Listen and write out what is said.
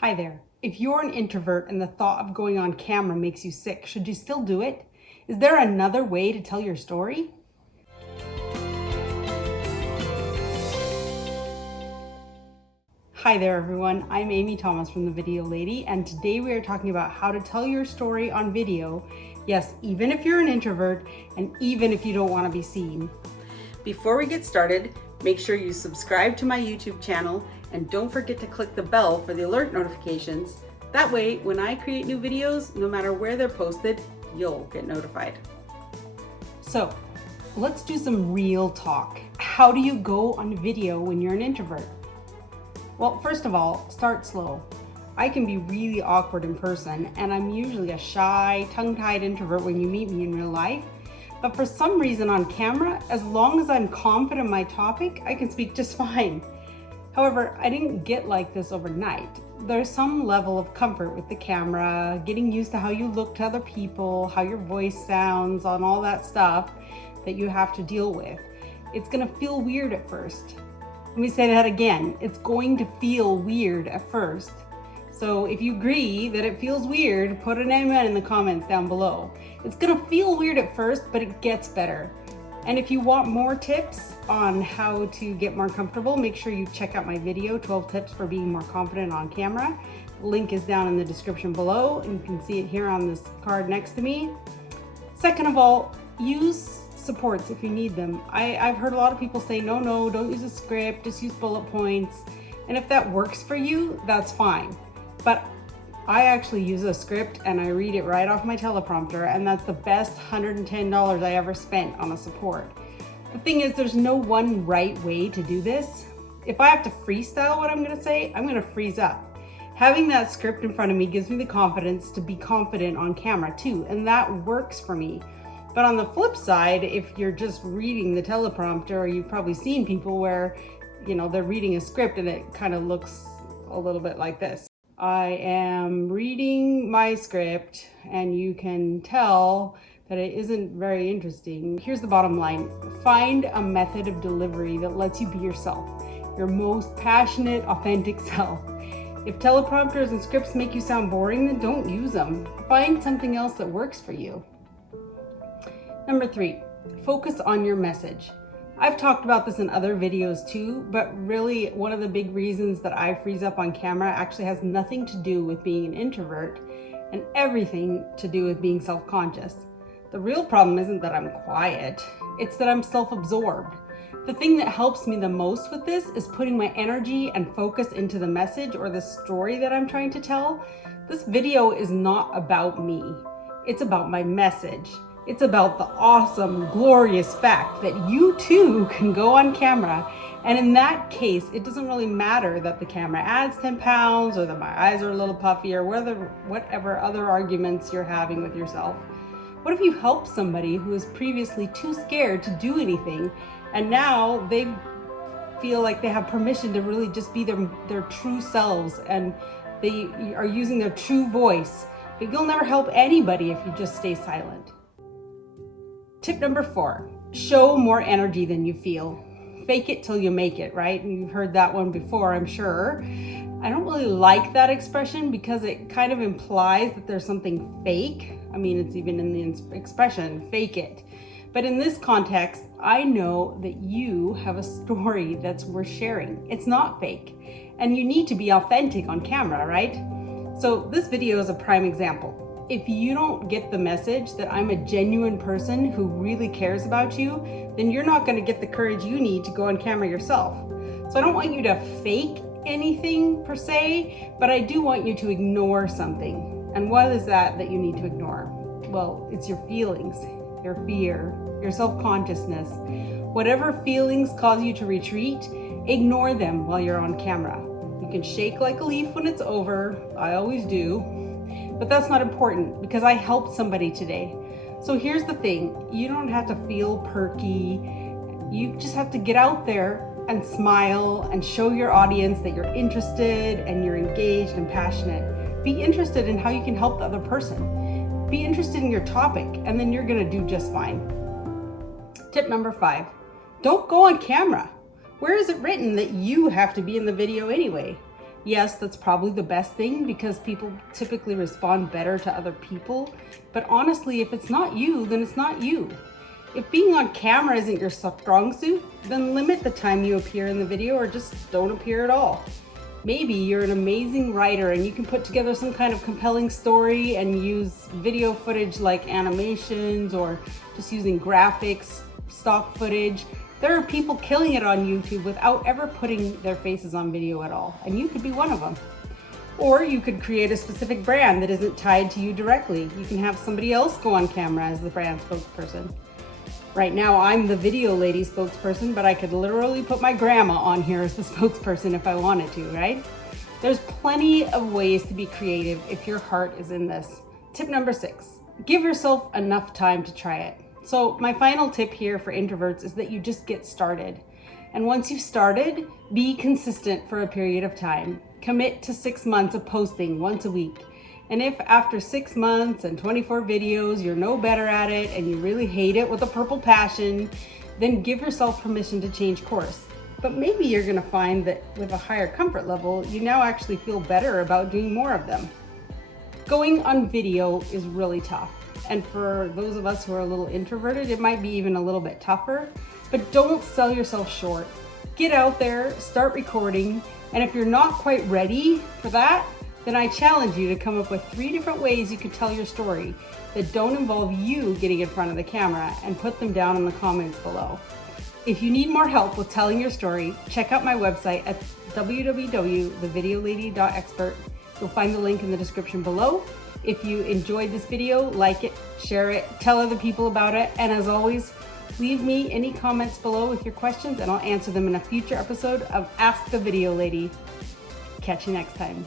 Hi there. If you're an introvert and the thought of going on camera makes you sick, should you still do it? Is there another way to tell your story? Hi there everyone, I'm Amy Thomas from The Video Lady, and today we are talking about how to tell your story on video. Yes, even if you're an introvert and even if you don't want to be seen. Before we get started, make sure you subscribe to my YouTube channel and don't forget to click the bell for the alert notifications. That way, when I create new videos, no matter where they're posted, you'll get notified. So, let's do some real talk. How do you go on video when you're an introvert? Well, first of all, start slow. I can be really awkward in person, and I'm usually a shy, tongue-tied introvert when you meet me in real life. But for some reason on camera, as long as I'm confident in my topic, I can speak just fine. However, I didn't get like this overnight. There's some level of comfort with the camera, getting used to how you look to other people, how your voice sounds, on all that stuff that you have to deal with. It's gonna feel weird at first. Let me say that again. It's going to feel weird at first. So if you agree that it feels weird, put an amen in the comments down below. It's gonna feel weird at first, but it gets better. And if you want more tips on how to get more comfortable, make sure you check out my video, 12 tips for being more confident on camera. The link is down in the description below, and you can see it here on this card next to me. Second of all, use supports if you need them. I've heard a lot of people say, no, don't use a script, just use bullet points. And if that works for you, that's fine. But I actually use a script and I read it right off my teleprompter, and that's the best $110 I ever spent on a support. The thing is, there's no one right way to do this. If I have to freestyle what I'm gonna say, I'm gonna freeze up. Having that script in front of me gives me the confidence to be confident on camera too, and that works for me. But on the flip side, if you're just reading the teleprompter, you've probably seen people where, they're reading a script and it kind of looks a little bit like this. I am reading my script and you can tell that it isn't very interesting. Here's the bottom line. Find a method of delivery that lets you be yourself, your most passionate, authentic self. If teleprompters and scripts make you sound boring, then don't use them. Find something else that works for you. Number 3, focus on your message. I've talked about this in other videos too, but really one of the big reasons that I freeze up on camera actually has nothing to do with being an introvert and everything to do with being self-conscious. The real problem isn't that I'm quiet, it's that I'm self-absorbed. The thing that helps me the most with this is putting my energy and focus into the message or the story that I'm trying to tell. This video is not about me, it's about my message. It's about the awesome, glorious fact that you too can go on camera. And in that case, it doesn't really matter that the camera adds 10 pounds or that my eyes are a little puffy or whatever other arguments you're having with yourself. What if you help somebody who was previously too scared to do anything, and now they feel like they have permission to really just be their true selves, and they are using their true voice? But you'll never help anybody if you just stay silent. Tip number 4, show more energy than you feel. Fake it till you make it, right? And you've heard that one before, I'm sure. I don't really like that expression because it kind of implies that there's something fake. I mean, it's even in the expression, fake it. But in this context, I know that you have a story that's worth sharing. It's not fake. And you need to be authentic on camera, right? So this video is a prime example. If you don't get the message that I'm a genuine person who really cares about you, then you're not going to get the courage you need to go on camera yourself. So I don't want you to fake anything per se, but I do want you to ignore something. And what is that you need to ignore? Well, it's your feelings, your fear, your self-consciousness. Whatever feelings cause you to retreat, ignore them while you're on camera. You can shake like a leaf when it's over. I always do. But that's not important because I helped somebody today. So here's the thing, you don't have to feel perky. You just have to get out there and smile and show your audience that you're interested and you're engaged and passionate. Be interested in how you can help the other person. Be interested in your topic, and then you're gonna do just fine. Tip number 5, don't go on camera. Where is it written that you have to be in the video anyway? Yes, that's probably the best thing because people typically respond better to other people. But honestly, if it's not you, then it's not you. If being on camera isn't your strong suit, then limit the time you appear in the video or just don't appear at all. Maybe you're an amazing writer and you can put together some kind of compelling story and use video footage like animations or just using graphics, stock footage. There are people killing it on YouTube without ever putting their faces on video at all, and you could be one of them. Or you could create a specific brand that isn't tied to you directly. You can have somebody else go on camera as the brand spokesperson. Right now, I'm the Video Lady spokesperson, but I could literally put my grandma on here as the spokesperson if I wanted to, right? There's plenty of ways to be creative if your heart is in this. Tip number 6, give yourself enough time to try it. So my final tip here for introverts is that you just get started. And once you've started, be consistent for a period of time. Commit to 6 months of posting once a week. And if after 6 months and 24 videos, you're no better at it and you really hate it with a purple passion, then give yourself permission to change course. But maybe you're gonna find that with a higher comfort level, you now actually feel better about doing more of them. Going on video is really tough. And for those of us who are a little introverted, it might be even a little bit tougher, but don't sell yourself short. Get out there, start recording, and if you're not quite ready for that, then I challenge you to come up with 3 different ways you could tell your story that don't involve you getting in front of the camera, and put them down in the comments below. If you need more help with telling your story, check out my website at www.thevideolady.expert. You'll find the link in the description below. If you enjoyed this video, like it, share it, tell other people about it, and as always, leave me any comments below with your questions and I'll answer them in a future episode of Ask the Video Lady. Catch you next time.